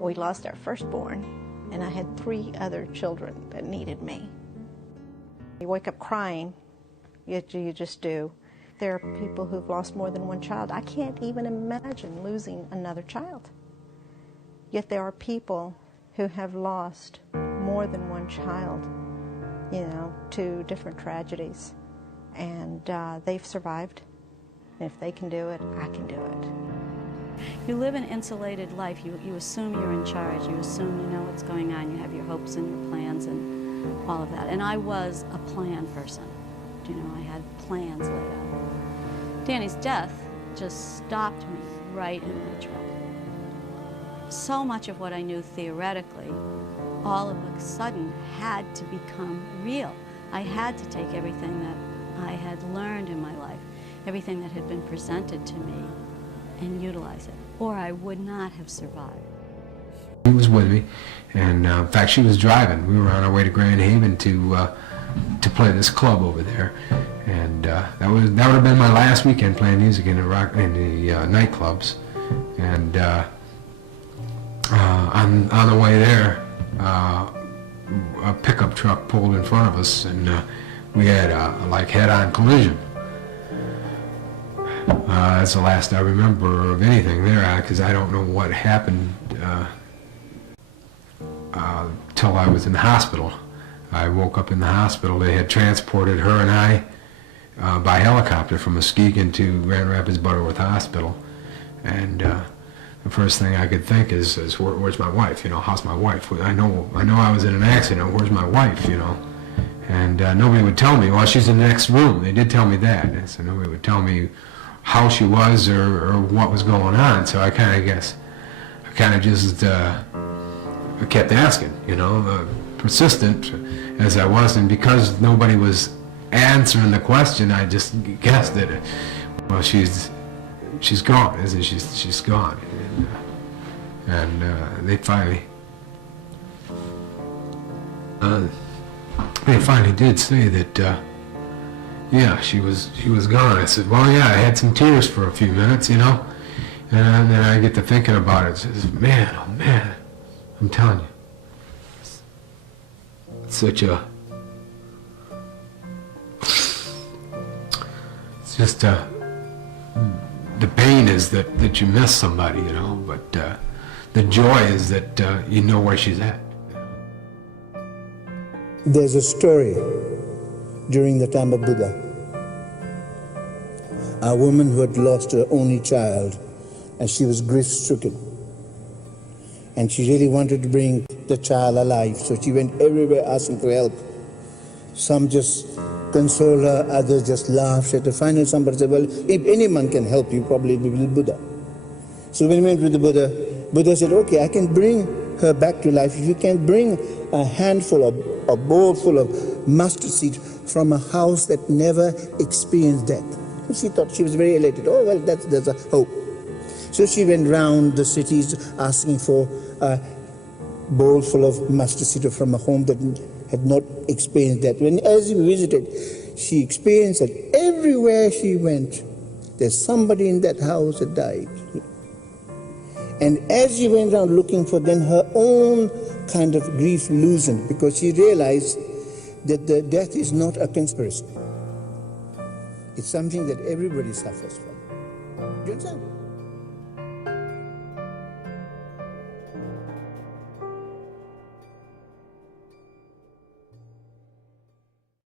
We lost our firstborn, and I had 3 other children that needed me. You wake up crying, you just do. There are people who've lost more than one child. I can't even imagine losing another child. Yet there are people who have lost more than one child, you know, to different tragedies. And they've survived. And if they can do it, I can do it. You live an insulated life. You assume you're in charge. You assume you know what's going on. You have your hopes and your plans and all of that. And I was a plan person. You know, I had plans laid out. Danny's death just stopped me right in my track. So much of what I knew theoretically, all of a sudden had to become real. I had to take everything that I had learned in my life, everything that had been presented to me, and utilize it, or I would not have survived. He was with me, and in fact, she was driving. We were on our way to Grand Haven to play this club over there, and that would have been my last weekend playing music in the nightclubs. And on the way there, a pickup truck pulled in front of us, and we had a like head-on collision. That's the last I remember of anything there, because I don't know what happened till I was in the hospital. I woke up in the hospital. They had transported her and I by helicopter from Muskegon to Grand Rapids Butterworth Hospital, and the first thing I could think is where's my wife? You know, how's my wife? I know I was in an accident. Where's my wife? You know, and nobody would tell me. Well, she's in the next room. They did tell me that, and so nobody would tell me how she was or what was going on. So I kind of just kept asking, you know, persistent as I was, and because nobody was answering the question, I just guessed that, well, she's gone, isn't she? She's gone, and they finally did say that. Yeah, she was gone. I said, well, yeah, I had some tears for a few minutes, you know, and then I get to thinking about it. Says, man, oh man, I'm telling you, it's such a, it's just the pain is that you miss somebody, you know, but the joy is that you know where she's at. There's a story during the time of Buddha. A woman who had lost her only child, and she was grief-stricken. And she really wanted to bring the child alive, so she went everywhere asking for help. Some just consoled her, others just laughed at her. Finally somebody said, well, if anyone can help you, probably it will be Buddha. So when we went with the Buddha, Buddha said, okay, I can bring her back to life if you can bring a handful of, a bowl full of mustard seed from a house that never experienced death. And she thought, she was very elated. Oh, well, there's a hope. So she went round the cities asking for a bowl full of mustard seed from a home that had not experienced death. When, as she visited, she experienced that everywhere she went, there's somebody in that house that died. And as she went around looking for, then her own kind of grief loosened, because she realized that the death is not a conspiracy. It's something that everybody suffers from. Do you understand?